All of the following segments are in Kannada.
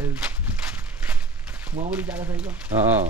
ಹೌದು ಮಾಮೂಲಿ ಜಾಗ ಸಹ ಇದು ಹಾಂ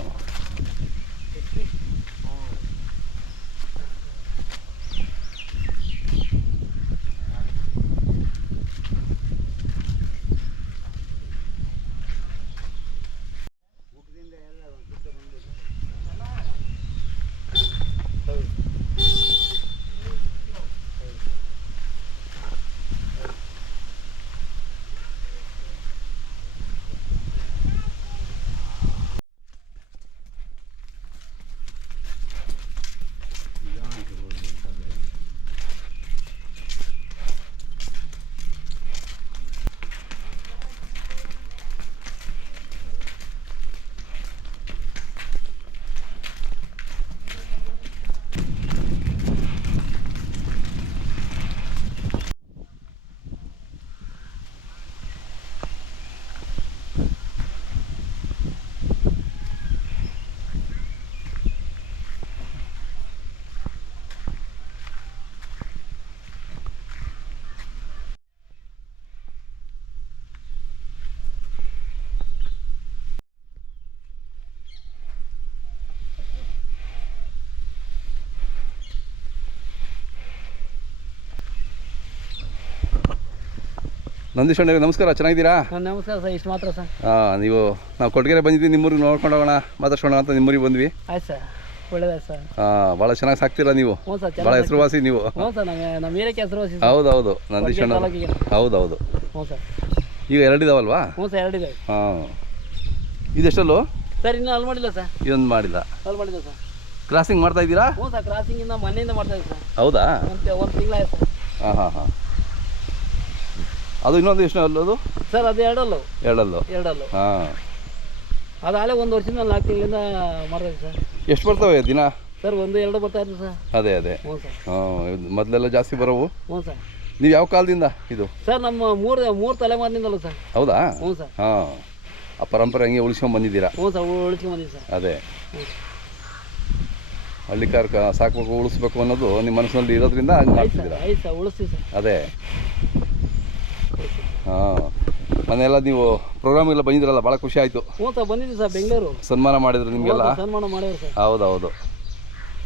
ನಂದೀಶ್ ನಮಸ್ಕಾರ ಚೆನ್ನಾಗಿದ್ದೀರಾ? ನಮಸ್ಕಾರ ಸರ್ ಇಷ್ಟು ಮಾತ್ರ ಸರ್. ಹಾಂ ನೀವು ನಾವು ಕೊಟ್ಟಿಗೆರೆ ಬಂದಿದ್ದೀವಿ ನಿಮ್ಮೂರಿಗೆ ನೋಡ್ಕೊಂಡು ಹೋಗೋಣ ಮಾತಾಡ್ಸೋಣ ಅಂತ ನಿಮ್ಮೂರಿಗೆ ಬಂದ್ವಿ. ಆಯ್ತು ಸರ್ ಒಳ್ಳೇದಾಯ್ತು ಸರ್. ಹಾಂ ಭಾಳ ಚೆನ್ನಾಗಿ ಸಾಕ್ತೀರಾ ನೀವು? ಭಾಳ ಹೆಸರುವಾಸಿ ನೀವು. ಹ್ಞೂ ಸರ್ ನಮ್ಮ ನಮ್ಮ ಏರಿಯಾಕ್ಕೆ ಹೆಸರು ಸರ್. ಹೌದೌದು ನಂದೀಶ್ ತಾಲೂಕಿಗೆ. ಹೌದೌದು. ಹ್ಞೂ ಸರ್. ಈಗ ಎರಡಿದಾವಲ್ವಾ ಹ್ಞೂ ಸರ್ ಎರಡಿದೆ ಹಾಂ. ಇದೆಷ್ಟಲ್ಲೂ? ಸರ್ ಇನ್ನೂ ಅಲ್ಲಿ ಮಾಡಿಲ್ಲ ಸರ್. ಇದೊಂದು ಮಾಡಿಲ್ಲ. ಅಲ್ಲಿ ಮಾಡಿಲ್ಲ ಸರ್. ಕ್ರಾಸಿಂಗ್ ಮಾಡ್ತಾ ಇದ್ದೀರಾ ಹ್ಞೂ ಸರ್ ಕ್ರಾಸಿಂಗಿಂದ ಮನೆಯಿಂದ ಮಾಡ್ತಾ ಇದ್ದೀವಿ ಸರ್. ಹೌದಾ? ಒಂದು ಒಂದು ತಿಂಗಳಾಯ್ತು ಸರ್. ಹಾಂ ಹಾಂ ಹಾಂ. ಅದು ಇನ್ನೊಂದು ಎಷ್ಟು ಅಲ್ಲದು ಸರ್ ಅದು ಎರಡಲ್ಲು. ಎರಡಲ್ಲು. ಎರಡಲ್ಲು. ಹಾಂ. ಅದು ಒಂದು ವರ್ಷದಿಂದ ನಾಲ್ಕು ತಿಂಗಳಿಂದ ಸರ್. ಎಷ್ಟು ಬರ್ತವೆ ದಿನ? ಸರ್ ಒಂದು ಎರಡು ಬರ್ತಾ ಇತ್ತು ಸರ್. ಅದೇ ಅದೇ. ಹ್ಞೂ ಸರ್. ಹಾಂ ಮೊದಲೆಲ್ಲ ಜಾಸ್ತಿ ಬರೋವು? ಹ್ಞೂ ಸರ್. ನೀವು ಯಾವ ಕಾಲದಿಂದ ಇದು? ಸರ್ ನಮ್ಮ ಮೂರು ಮೂರು ತಲೆಮಾರಿನಿಂದಲ್ಲ ಸರ್. ಹೌದಾ? ಹ್ಞೂ ಸರ್. ಹಾಂ. ಆ ಪರಂಪರೆ ಹಂಗೆ ಉಳಿಸ್ಕೊಂಡು ಬಂದಿದ್ದೀರಾ? ಹ್ಞೂ ಸರ್ ಉಳಿಸ್ಕೊಂಡು ಬಂದೀವಿ ಸರ್. ಅದೇ. ಹಳ್ಳಿಕಾರ ಸಾಕು ಸಾಕ್ಬೇಕು ಉಳಿಸ್ಬೇಕು ಅನ್ನೋದು ನಿಮ್ಮ ಮನಸ್ಸಿನಲ್ಲಿ ಇರೋದ್ರಿಂದ ಹಂಗೆ ಮಾಡ್ತಿದ್ದೀರಾ? ಆಯ್ತು ಸರ್ ಉಳಿಸ್ತೀವಿ ಸರ್. ಅದೇ. ಹಾಂ. ಮನೆಯೆಲ್ಲ ನೀವು ಪ್ರೋಗ್ರಾಮ್ ಎಲ್ಲ ಬಂದಿದ್ರಲ್ಲ ಭಾಳ ಖುಷಿ ಆಯ್ತು. ಹ್ಞೂ ಬಂದಿದ್ದೀವಿ ಸರ್ ಬೆಂಗಳೂರು. ಸನ್ಮಾನ ಮಾಡಿದ್ರು ನಿಮಗೆಲ್ಲ. ಸನ್ಮಾನ ಮಾಡಿದ್ರು ಸರ್. ಹೌದು ಹೌದು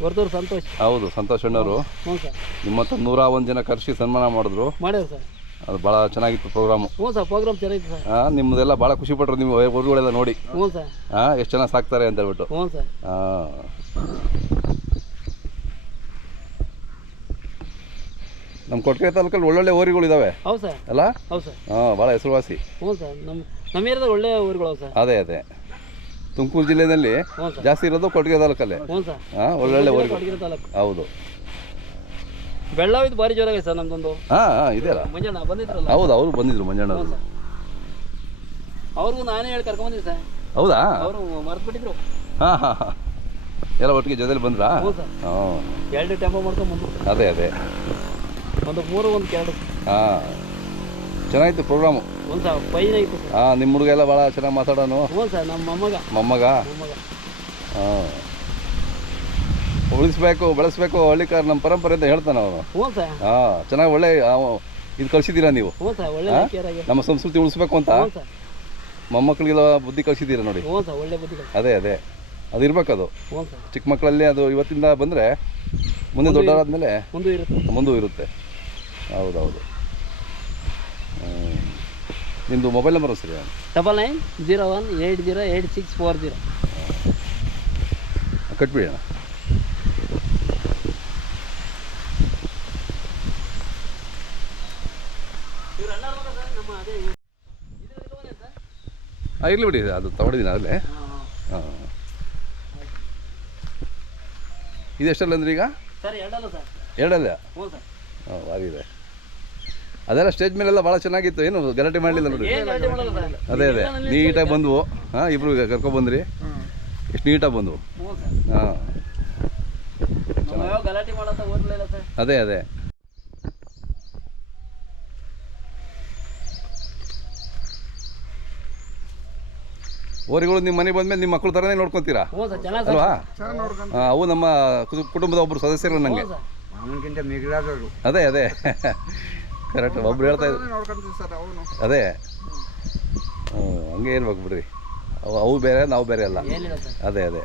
ಹೊರದವ್ರು ಸಂತೋಷ್. ಹೌದು ಸಂತೋಷ್ ಅಣ್ಣವರು. ಹ್ಞೂ ಸರ್. ನಿಮ್ಮ ಹತ್ರ ನೂರ ಒಂದು ಜನ ಕರೆಸಿ ಸನ್ಮಾನ ಮಾಡಿದ್ರು. ಮಾಡ್ಯಾರ ಸರ್. ಅದು ಭಾಳ ಚೆನ್ನಾಗಿತ್ತು ಪ್ರೋಗ್ರಾಮು ಹ್ಞೂ ಸರ್ ಪ್ರೋಗ್ರಾಮ್ ಚೆನ್ನಾಗಿತ್ತು ಸರ್. ಹಾಂ ನಿಮ್ಮದೆಲ್ಲ ಭಾಳ ಖುಷಿ ಪಟ್ಟರು ನಿಮ್ಮ ಗುರುಗಳೆಲ್ಲ ನೋಡಿ. ಹ್ಞೂ ಸರ್. ಹಾಂ ಎಷ್ಟು ಚೆನ್ನಾಗಿ ಸಾಕ್ತಾರೆ ಅಂತ ಹೇಳ್ಬಿಟ್ಟು. ಹ್ಞೂ ಸರ್. ಹಾಂ. ನಮ್ಮ ಕೊಟ್ಟಿಗೆ ತಾಲೂಕಲ್ಲಿ ಒಳ್ಳೊಳ್ಳೆ ಓರಿಗಳು ಇದಾವೆ. ಹೌದು ಸರ್. ಅಲ್ಲ? ಹೌದು ಸರ್. ಹಾಂ ಭಾಳ ಹೆಸರುವಾಸಿ. ಹ್ಞೂ ಸರ್. ನಮ್ಮ ನಮ್ಮ ಏರಿಯಾದ ಒಳ್ಳೆ ಊರುಗಳು ಸರ್. ಅದೇ ಅದೇ. ತುಮಕೂರು ಜಿಲ್ಲೆಯಲ್ಲಿ ಹ್ಞೂ ಸರ್. ಜಾಸ್ತಿ ಇರೋದು ಕೊಟ್ಟಿಗೆ ತಾಲೂಕಲ್ಲೇ. ಹ್ಞೂ ಸರ್. ಹಾಂ ಒಳ್ಳೊಳ್ಳೆ ಊರುಗಳು. ಕೊಡಗಿರಿ ತಾಲೂಕು. ಹೌದು. ಬೆಳ್ಳಾವಿದ್ದು ಭಾರಿ ಜೋರಾಗಿದೆ ಸರ್ ನಮ್ದೊಂದು. ಹಾಂ ಹಾಂ ಇದೆಯಲ್ಲ ಮಂಜಣ್ಣ ಬಂದಿದ್ರಲ್ಲ? ಹೌದು ಅವರು ಬಂದಿದ್ರು ಮಂಜಣ್ಣ ಸರ್. ಅವ್ರಿಗೂ ನಾನೇ ಹೇಳಿ ಕರ್ಕೊಂಬಂದಿದ್ದೆ ಸರ್. ಹೌದಾ? ಅವರು ಮರ್ತ್ಬಿಟ್ಟಿದ್ರು. ಹಾಂ ಹಾಂ ಹಾಂ. ಎಲ್ಲ ಒಟ್ಟಿಗೆ ಜೊತೆಲಿ ಬಂದ್ರಾ? ಹ್ಞೂ ಸರ್. ಹಾಂ ಎರಡು ಟೆಂಪೋ ಮಾಡ್ಕೊಂಡು ಬಂದ್ರು. ಅದೇ ಅದೇ. ಒಂದು ಮೂರು ಒಂದು ಎರಡು ಹಾಂ. ಚೆನ್ನಾಗಿತ್ತು ಪ್ರೋಗ್ರಾಮು. ಒಂದು ಸರ್ ಫೈನ್ ಆಗಿತ್ತು ಸರ್. ಹಾಂ ನಿಮ್ಮ ಹುಡುಗ ಎಲ್ಲ ಭಾಳ ಚೆನ್ನಾಗಿ ಮಾತಾಡೋನು. ಹ್ಞೂ ಸರ್ ನಮ್ಮ ಮೊಮ್ಮಗ. ಮೊಮ್ಮಗ? ಮೊಮ್ಮಗ. ಹಾಂ. ಉಳಿಸ್ಬೇಕು ಬೆಳೆಸ್ಬೇಕು ಹಳ್ಳಿಕಾರ ನಮ್ಮ ಪರಂಪರೆ ಅಂತ ಹೇಳ್ತಾನೆ ಅವನು. ಹ್ಞೂ ಸರ್. ಹಾಂ ಚೆನ್ನಾಗಿ ಒಳ್ಳೆ ಇದು ಕಳಿಸಿದ್ದೀರಾ ನೀವು? ಹ್ಞೂ ಸರ್ ಒಳ್ಳೆ? ಆಗಿ ನಮ್ಮ ಸಂಸ್ಕೃತಿ ಉಳಿಸ್ಬೇಕು ಅಂತ? ಹ್ಞೂ ಸರ್. ಮೊಮ್ಮಕ್ಕಳಿಗೆಲ್ಲ ಬುದ್ಧಿ ಕಳಿಸಿದ್ದೀರಾ ನೋಡಿ? ಹ್ಞೂ ಸರ್ ಒಳ್ಳೆ ಬುದ್ಧಿ ಅದೇ ಅದೇ. ಅದು ಇರ್ಬೇಕದು. ಹ್ಞೂ ಸರ್. ಚಿಕ್ಕ ಮಕ್ಕಳಲ್ಲಿ ಅದು ಇವತ್ತಿಂದ ಬಂದರೆ ಮುಂದೆ ದೊಡ್ಡವರಾದ್ಮೇಲೆ ಮುಂದೆ ಇರುತ್ತೆ. ಮುಂದೂ ಇರುತ್ತೆ. ಹೌದೌದು. ನಿಮ್ಮದು ಮೊಬೈಲ್ ನಂಬರ್ ಸರಿ double nine zero one eight zero eight six four zero ಕಟ್ಬಿಡಿ ಅಣ್ಣ. ಹಾಂ ಇರಲಿ ಬಿಡಿ ಅದು ತೊಗೊಂಡಿದ್ದೀನಿ ಅಲ್ಲೇ. ಹಾಂ. ಇದೆಷ್ಟಲ್ಲಂದ್ರೆ ಹಾಂ ಅಂದ್ರೆ ಈಗ ಸರ್. ಎರಡಲ್ಲ? ಹ್ಞೂ ಸರ್. ಹಾಂ ಬಾರಿ ಇದೆ ಅದೆಲ್ಲ ಸ್ಟೇಜ್ ಮೇಲೆಲ್ಲ ಭಾಳ ಚೆನ್ನಾಗಿತ್ತು. ಏನು ಗಲಾಟೆ ಮಾಡಲಿಲ್ಲ ನೋಡಿ ಅದೇ ಅದೇ. ನೀಟಾಗಿ ಬಂದವು. ಹಾಂ ಇಬ್ರು ಕರ್ಕೊಬಂದ್ರಿ ಎಷ್ಟು ನೀಟಾಗಿ ಬಂದವು. ಹಾಂ. ಅದೇ ಅದೇ. ಓರಿಗಳು ನಿಮ್ಮ ಮನೆ ಬಂದ್ಮೇಲೆ ನಿಮ್ಮ ಮಕ್ಕಳು ಥರನೇ ನೋಡ್ಕೊತೀರಾ? ಅಲ್ವಾ? ಅವು ನಮ್ಮ ಕುಟುಂಬದ ಒಬ್ಬರು ಸದಸ್ಯರು ನನಗೆ ಅದೇ ಅದೇ. ಕರೆಕ್ಟ್ ಒಬ್ರು ಹೇಳ್ತಾ ಇದ್ರು. ನೋಡ್ಕೊಂತೀವಿ ಸರ್ ಅವನು ಅದೇ. ಹ್ಞೂ ಹಂಗೆ ಇರ್ಬೇಕು ಬಿಡ್ರಿ. ಅವು ಅವು ಬೇರೆ ನಾವು ಬೇರೆ ಅಲ್ಲ. ಅದೇ ಅದೇ.